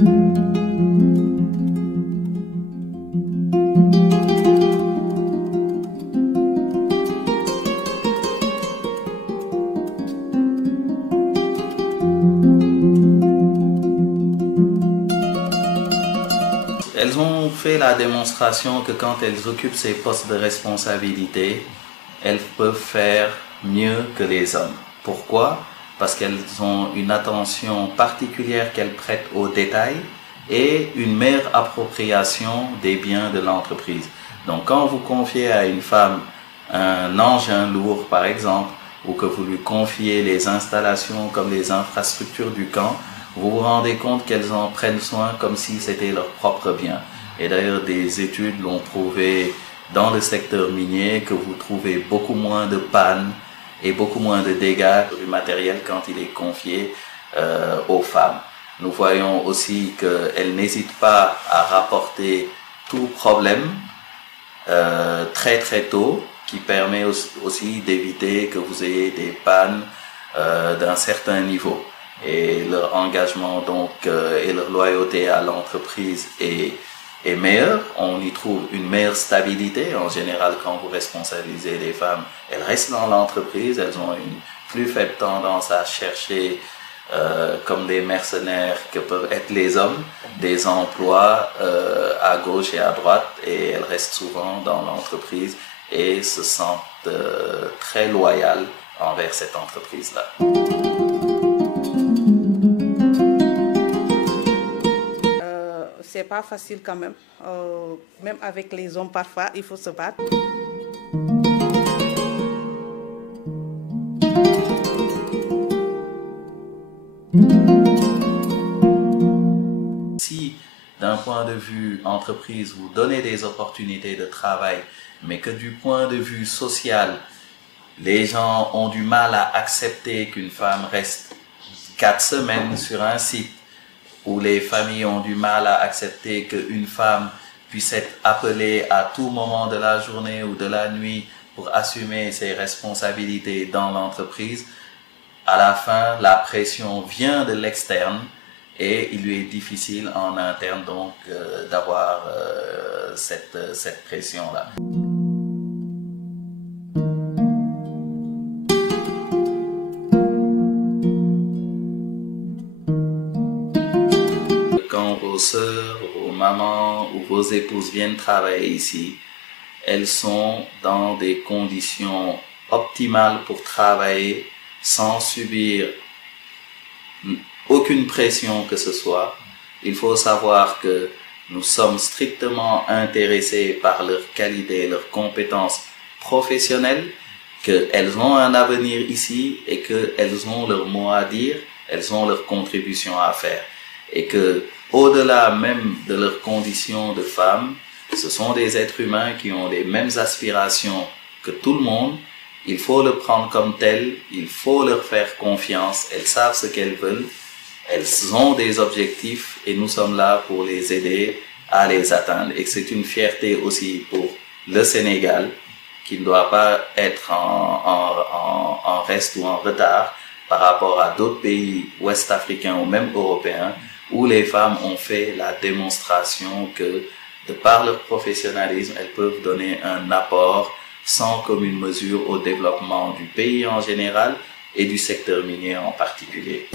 Elles ont fait la démonstration que quand elles occupent ces postes de responsabilité, elles peuvent faire mieux que les hommes. Pourquoi? Parce qu'elles ont une attention particulière qu'elles prêtent aux détails et une meilleure appropriation des biens de l'entreprise. Donc quand vous confiez à une femme un engin lourd par exemple, ou que vous lui confiez les installations comme les infrastructures du camp, vous vous rendez compte qu'elles en prennent soin comme si c'était leur propre bien. Et d'ailleurs, des études l'ont prouvé dans le secteur minier que vous trouvez beaucoup moins de pannes et beaucoup moins de dégâts du matériel quand il est confié aux femmes. Nous voyons aussi qu'elles n'hésitent pas à rapporter tout problème très très tôt, qui permet aussi d'éviter que vous ayez des pannes d'un certain niveau. Et leur engagement donc et leur loyauté à l'entreprise est meilleure. On y trouve une meilleure stabilité. En général, quand vous responsabilisez les femmes, elles restent dans l'entreprise. Elles ont une plus faible tendance à chercher, comme des mercenaires que peuvent être les hommes, des emplois à gauche et à droite. Et elles restent souvent dans l'entreprise et se sentent très loyales envers cette entreprise-là. C'est pas facile quand même. Même avec les hommes, parfois, il faut se battre. Si, d'un point de vue entreprise, vous donnez des opportunités de travail, mais que du point de vue social, les gens ont du mal à accepter qu'une femme reste 4 semaines sur un site, où les familles ont du mal à accepter qu'une femme puisse être appelée à tout moment de la journée ou de la nuit pour assumer ses responsabilités dans l'entreprise, à la fin, la pression vient de l'externe et il lui est difficile en interne donc d'avoir cette pression-là. Quand vos sœurs, vos mamans ou vos épouses viennent travailler ici, elles sont dans des conditions optimales pour travailler sans subir aucune pression que ce soit. Il faut savoir que nous sommes strictement intéressés par leur qualité, leurs compétences professionnelles, qu'elles ont un avenir ici et qu'elles ont leur mot à dire, elles ont leur contribution à faire. Et que, au-delà même de leurs conditions de femmes, ce sont des êtres humains qui ont les mêmes aspirations que tout le monde. Il faut le prendre comme tel, il faut leur faire confiance, elles savent ce qu'elles veulent, elles ont des objectifs et nous sommes là pour les aider à les atteindre. Et c'est une fierté aussi pour le Sénégal, qui ne doit pas être en reste ou en retard par rapport à d'autres pays ouest-africains ou même européens, où les femmes ont fait la démonstration que, de par leur professionnalisme, elles peuvent donner un apport sans commune mesure au développement du pays en général et du secteur minier en particulier.